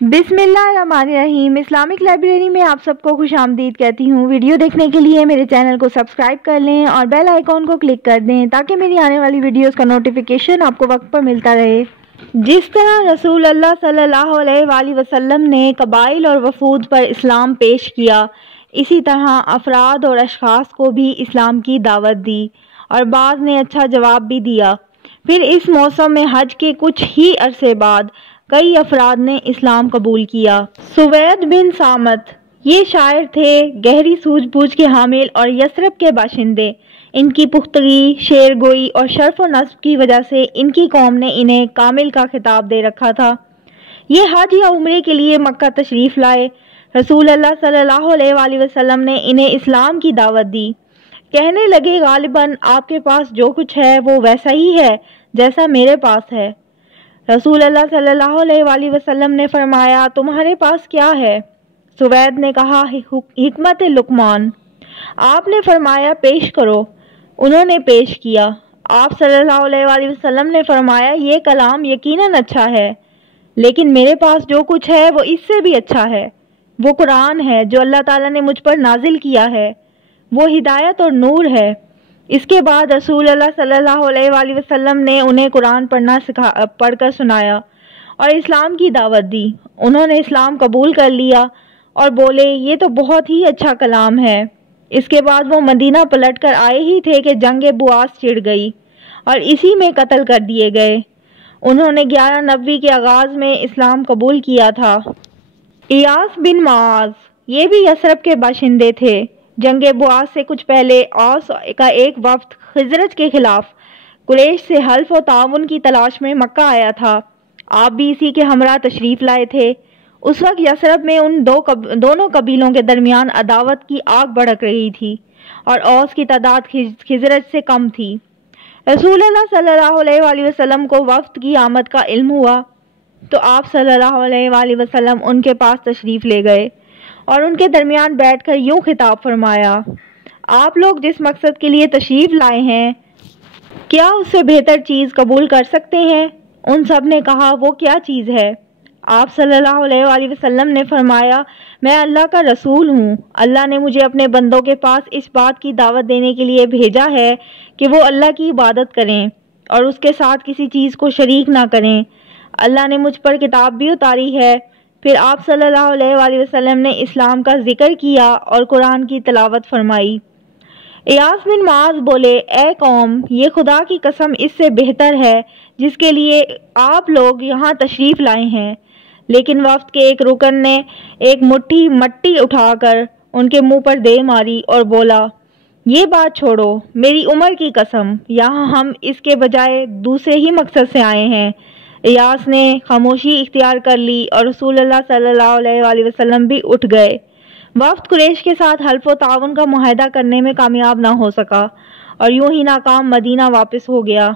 بسم اللہ الرحمن الرحیم۔ اسلامک لائبریری میں آپ سب کو خوش آمدید کہتی ہوں۔ ویڈیو دیکھنے کے لیے میرے چینل کو سبسکرائب کر لیں اور بیل آئیکن کو کلک کر دیں تاکہ میری آنے والی ویڈیوز کا نوٹیفیکیشن آپ کو وقت پر ملتا رہے۔ جس طرح رسول اللہ صلی اللہ علیہ وآلہ وسلم نے قبائل اور وفود پر اسلام پیش کیا، اسی طرح افراد اور اشخاص کو بھی اسلام کی دعوت دی اور بعض نے اچھا جواب بھی دیا۔ پھر اس موسم میں حج کے کچھ ہی عرصے بعد کئی افراد نے اسلام قبول کیا۔ سوید بن سامت یہ شاعر تھے، گہری سوجھ بوجھ کے حامل اور یثرب کے باشندے۔ ان کی پختگی، شعر گوئی اور شرف و نصب کی وجہ سے ان کی قوم نے انہیں کامل کا خطاب دے رکھا تھا۔ یہ حج یا عمرے کے لیے مکہ تشریف لائے۔ رسول اللہ صلی اللہ علیہ وآلہ وسلم نے انہیں اسلام کی دعوت دی۔ کہنے لگے، غالباً آپ کے پاس جو کچھ ہے وہ ویسا ہی ہے جیسا میرے پاس ہے۔ رسول اللہ صلی اللہ علیہ وآلہ وسلم نے فرمایا، تمہارے پاس کیا ہے؟ سوید نے کہا، حکمت لقمان۔ آپ نے فرمایا، پیش کرو۔ انہوں نے پیش کیا۔ آپ صلی اللہ علیہ وآلہ وسلم نے فرمایا، یہ کلام یقیناً اچھا ہے، لیکن میرے پاس جو کچھ ہے وہ اس سے بھی اچھا ہے۔ وہ قرآن ہے جو اللہ تعالیٰ نے مجھ پر نازل کیا ہے، وہ ہدایت اور نور ہے۔ اس کے بعد رسول اللہ صلی اللہ علیہ وآلہ وسلم نے انہیں قرآن پڑھ کر سنایا اور اسلام کی دعوت دی۔ انہوں نے اسلام قبول کر لیا اور بولے، یہ تو بہت ہی اچھا کلام ہے۔ اس کے بعد وہ مدینہ پلٹ کر آئے ہی تھے کہ جنگ بواس چھڑ گئی اور اسی میں قتل کر دیے گئے۔ انہوں نے 1190 کے آغاز میں اسلام قبول کیا تھا۔ ایاس بن معاذ یہ بھی یثرب کے باشندے تھے۔ جنگ بواس سے کچھ پہلے اوس کا ایک وفد خزرج کے خلاف قریش سے حلف و تعاون کی تلاش میں مکہ آیا تھا۔ آپ بھی اسی کے ہمراہ تشریف لائے تھے۔ اس وقت یثرب میں ان دونوں قبیلوں کے درمیان عداوت کی آگ بھڑک رہی تھی اور اوس کی تعداد خزرج سے کم تھی۔ رسول اللہ صلی اللہ علیہ وآلہ وسلم کو وفد کی آمد کا علم ہوا تو آپ صلی اللہ علیہ وآلہ وسلم ان کے پاس تشریف لے گئے اور ان کے درمیان بیٹھ کر یوں خطاب فرمایا، آپ لوگ جس مقصد کے لیے تشریف لائے ہیں، کیا اس سے بہتر چیز قبول کر سکتے ہیں؟ ان سب نے کہا، وہ کیا چیز ہے؟ آپ صلی اللہ علیہ وآلہ وسلم نے فرمایا، میں اللہ کا رسول ہوں۔ اللہ نے مجھے اپنے بندوں کے پاس اس بات کی دعوت دینے کے لیے بھیجا ہے کہ وہ اللہ کی عبادت کریں اور اس کے ساتھ کسی چیز کو شریک نہ کریں۔ اللہ نے مجھ پر کتاب بھی اتاری ہے۔ پھر آپ صلی اللہ علیہ وآلہ وسلم نے اسلام کا ذکر کیا اور قرآن کی تلاوت فرمائی۔ ایاس بن معاذ بولے، اے قوم، یہ خدا کی قسم اس سے بہتر ہے جس کے لیے آپ لوگ یہاں تشریف لائے ہیں۔ لیکن وفد کے ایک رکن نے ایک مٹھی مٹی اٹھا کر ان کے منہ پر دے ماری اور بولا، یہ بات چھوڑو، میری عمر کی قسم، یہاں ہم اس کے بجائے دوسرے ہی مقصد سے آئے ہیں۔ ایاس نے خاموشی اختیار کر لی اور رسول اللہ صلی اللہ علیہ وآلہ وسلم بھی اٹھ گئے۔ وفد قریش کے ساتھ حلف و تعاون کا معاہدہ کرنے میں کامیاب نہ ہو سکا اور یوں ہی ناکام مدینہ واپس ہو گیا۔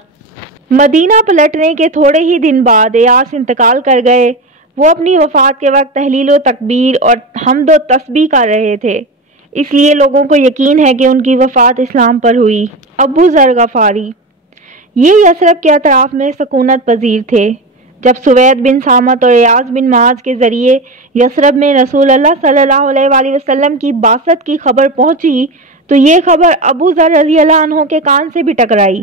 مدینہ پلٹنے کے تھوڑے ہی دن بعد ایاس انتقال کر گئے۔ وہ اپنی وفات کے وقت تحلیل و تکبیر اور حمد و تسبیح کر رہے تھے، اس لیے لوگوں کو یقین ہے کہ ان کی وفات اسلام پر ہوئی۔ ابو ذر غفاری یہ یثرب کے اطراف میں سکونت پذیر تھے۔ جب سوید بن سامت اور ایاس بن معاذ کے ذریعے یثرب میں رسول اللہ صلی اللہ علیہ وآلہ وسلم کی بعثت کی خبر پہنچی تو یہ خبر ابو ذر رضی اللہ عنہ کے کان سے بھی ٹکرائی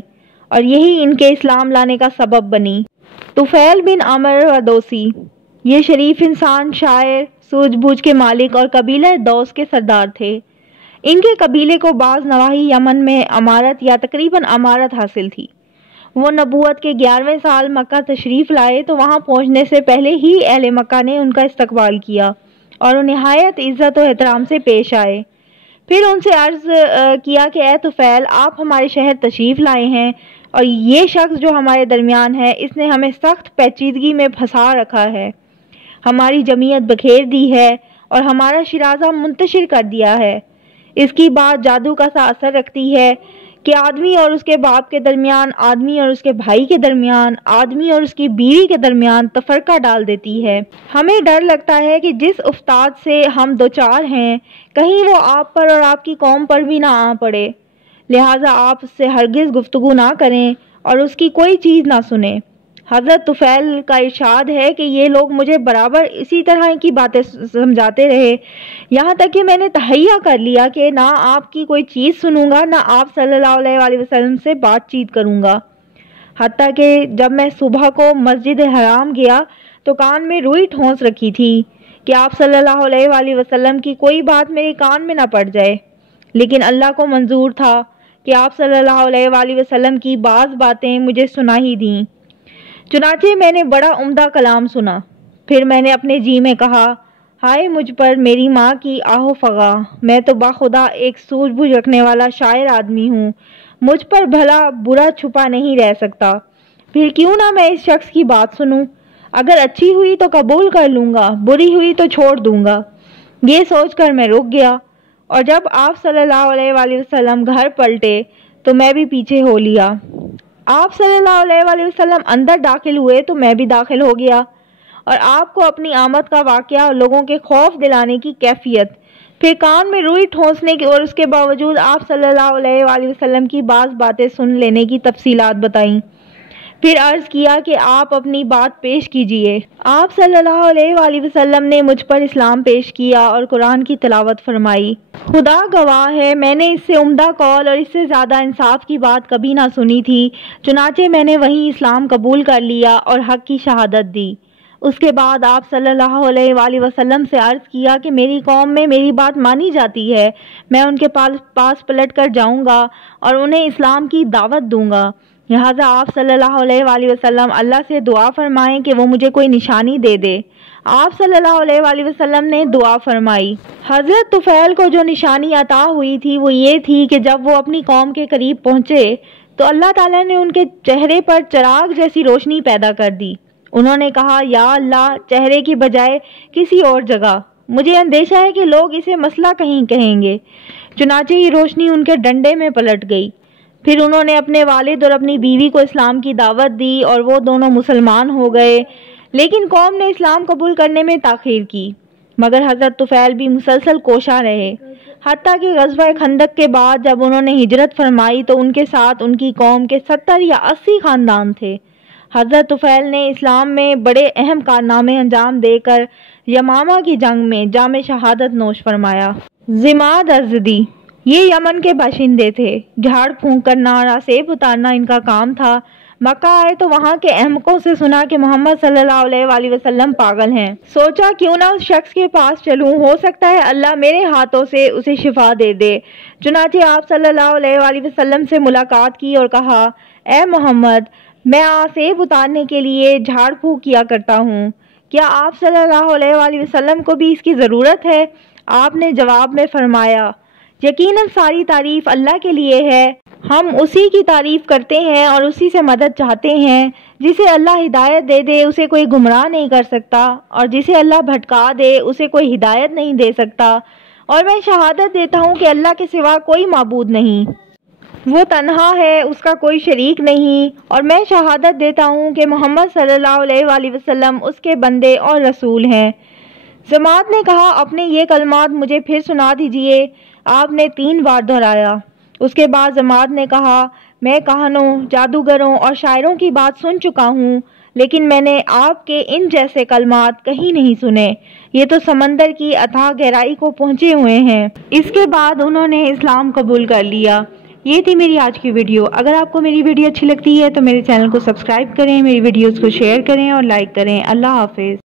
اور یہی ان کے اسلام لانے کا سبب بنی۔ طفیل بن عمر ودوسی یہ شریف انسان، شاعر، سوجھ بوجھ کے مالک اور قبیلہ دوس کے سردار تھے۔ ان کے قبیلے کو بعض نواحی یمن میں امارت یا تقریباً امارت حاصل تھی۔ وہ نبوت کے 11ویں سال مکہ تشریف لائے تو وہاں پہنچنے سے پہلے ہی اہل مکہ نے ان کا استقبال کیا اور وہ نہایت عزت و احترام سے پیش آئے۔ پھر ان سے عرض کیا کہ اے طفیل، آپ ہمارے شہر تشریف لائے ہیں اور یہ شخص جو ہمارے درمیان ہے اس نے ہمیں سخت پیچیدگی میں پھنسا رکھا ہے، ہماری جمعیت بکھیر دی ہے اور ہمارا شرازہ منتشر کر دیا ہے۔ اس کی بات جادو کا سا اثر رکھتی ہے کہ آدمی اور اس کے باپ کے درمیان، آدمی اور اس کے بھائی کے درمیان، آدمی اور اس کی بیوی کے درمیان تفرقہ ڈال دیتی ہے۔ ہمیں ڈر لگتا ہے کہ جس افتاد سے ہم دوچار ہیں کہیں وہ آپ پر اور آپ کی قوم پر بھی نہ آ پڑے، لہٰذا آپ اس سے ہرگز گفتگو نہ کریں اور اس کی کوئی چیز نہ سنیں۔ حضرت طفیل کا ارشاد ہے کہ یہ لوگ مجھے برابر اسی طرح کی باتیں سمجھاتے رہے، یہاں تک کہ میں نے تہیہ کر لیا کہ نہ آپ کی کوئی چیز سنوں گا، نہ آپ صلی اللہ علیہ وسلم سے بات چیت کروں گا۔ حتیٰ کہ جب میں صبح کو مسجد حرام گیا تو کان میں روئی ٹھونس رکھی تھی کہ آپ صلی اللہ علیہ وسلم کی کوئی بات میرے کان میں نہ پڑ جائے، لیکن اللہ کو منظور تھا کہ آپ صلی اللہ علیہ وسلم کی بعض باتیں مجھے سنا ہی دیں۔ چنانچہ میں نے بڑا عمدہ کلام سنا۔ پھر میں نے اپنے جی میں کہا، ہائے مجھ پر میری ماں کی آہ و فغاں، میں تو باخدا ایک سوجھ بوجھ رکھنے والا شاعر آدمی ہوں، مجھ پر بھلا برا چھپا نہیں رہ سکتا، پھر کیوں نہ میں اس شخص کی بات سنوں، اگر اچھی ہوئی تو قبول کر لوں گا، بری ہوئی تو چھوڑ دوں گا۔ یہ سوچ کر میں رک گیا، اور جب آپ صلی اللہ علیہ وسلم گھر پلٹے تو میں بھی پیچھے ہو لیا۔ آپ صلی اللہ علیہ وسلم اندر داخل ہوئے تو میں بھی داخل ہو گیا، اور آپ کو اپنی آمد کا واقعہ اور لوگوں کے خوف دلانے کی کیفیت، پھر کان میں روئی ٹھونسنے کی اور اس کے باوجود آپ صلی اللہ علیہ وسلم کی بعض باتیں سن لینے کی تفصیلات بتائیں۔ پھر عرض کیا کہ آپ اپنی بات پیش کیجئے۔ آپ صلی اللہ علیہ وسلم نے مجھ پر اسلام پیش کیا اور قرآن کی تلاوت فرمائی۔ خدا گواہ ہے میں نے اس سے عمدہ قول اور اس سے زیادہ انصاف کی بات کبھی نہ سنی تھی، چنانچہ میں نے وہیں اسلام قبول کر لیا اور حق کی شہادت دی۔ اس کے بعد آپ صلی اللہ علیہ وسلم سے عرض کیا کہ میری قوم میں میری بات مانی جاتی ہے، میں ان کے پاس پلٹ کر جاؤں گا اور انہیں اسلام کی دعوت دوں گا، لہذا آپ صلی اللہ علیہ وسلم اللہ سے دعا فرمائیں کہ وہ مجھے کوئی نشانی دے دے۔ آپ صلی اللہ علیہ وسلم نے دعا فرمائی۔ حضرت طفیل کو جو نشانی عطا ہوئی تھی وہ یہ تھی کہ جب وہ اپنی قوم کے قریب پہنچے تو اللہ تعالیٰ نے ان کے چہرے پر چراغ جیسی روشنی پیدا کر دی۔ انہوں نے کہا، یا اللہ، چہرے کی بجائے کسی اور جگہ، مجھے اندیشہ ہے کہ لوگ اسے مسئلہ کہیں گے۔ چنانچہ یہ روشنی ان کے ڈنڈے میں پلٹ گئی۔ پھر انہوں نے اپنے والد اور اپنی بیوی کو اسلام کی دعوت دی اور وہ دونوں مسلمان ہو گئے، لیکن قوم نے اسلام قبول کرنے میں تاخیر کی، مگر حضرت طفیل بھی مسلسل کوشاں رہے، حتیٰ کہ غزوہ خندق کے بعد جب انہوں نے ہجرت فرمائی تو ان کے ساتھ ان کی قوم کے 70 یا 80 خاندان تھے۔ حضرت طفیل نے اسلام میں بڑے اہم کارنامے انجام دے کر یمامہ کی جنگ میں جام شہادت نوش فرمایا۔ ضماد ازدی یہ یمن کے باشندے تھے، جھاڑ پھونک کرنا اور آسیب اتارنا ان کا کام تھا۔ مکہ آئے تو وہاں کے احمقوں سے سنا کہ محمد صلی اللہ علیہ وسلم پاگل ہیں، سوچا کیوں نہ اس شخص کے پاس چلوں، ہو سکتا ہے اللہ میرے ہاتھوں سے اسے شفا دے دے۔ چنانچہ آپ صلی اللہ علیہ وسلم سے ملاقات کی اور کہا، اے محمد، میں آسیب اتارنے کے لیے جھاڑ پھونک کیا کرتا ہوں، کیا آپ صلی اللہ علیہ وسلم کو بھی اس کی ضرورت ہے؟ آپ نے جواب میں فرمایا، یقیناً ساری تعریف اللہ کے لیے ہے، ہم اسی کی تعریف کرتے ہیں اور اسی سے مدد چاہتے ہیں۔ جسے اللہ ہدایت دے دے اسے کوئی گمراہ نہیں کر سکتا، اور جسے اللہ بھٹکا دے اسے کوئی ہدایت نہیں دے سکتا، اور میں شہادت دیتا ہوں کہ اللہ کے سوا کوئی معبود نہیں، وہ تنہا ہے، اس کا کوئی شریک نہیں، اور میں شہادت دیتا ہوں کہ محمد صلی اللہ علیہ وسلم اس کے بندے اور رسول ہیں۔ ضماد نے کہا، اپنے یہ کلمات مجھے پھر سنا دیجئے۔ آپ نے 3 بار دہرایا۔ اس کے بعد ضماد نے کہا، میں کہانوں، جادوگروں اور شاعروں کی بات سن چکا ہوں، لیکن میں نے آپ کے ان جیسے کلمات کہیں نہیں سنے، یہ تو سمندر کی اتھاہ گہرائی کو پہنچے ہوئے ہیں۔ اس کے بعد انہوں نے اسلام قبول کر لیا۔ یہ تھی میری آج کی ویڈیو۔ اگر آپ کو میری ویڈیو اچھی لگتی ہے تو میرے چینل کو سبسکرائب کریں، میری ویڈیوز کو شیئر کریں اور لائک کریں۔ اللہ حافظ۔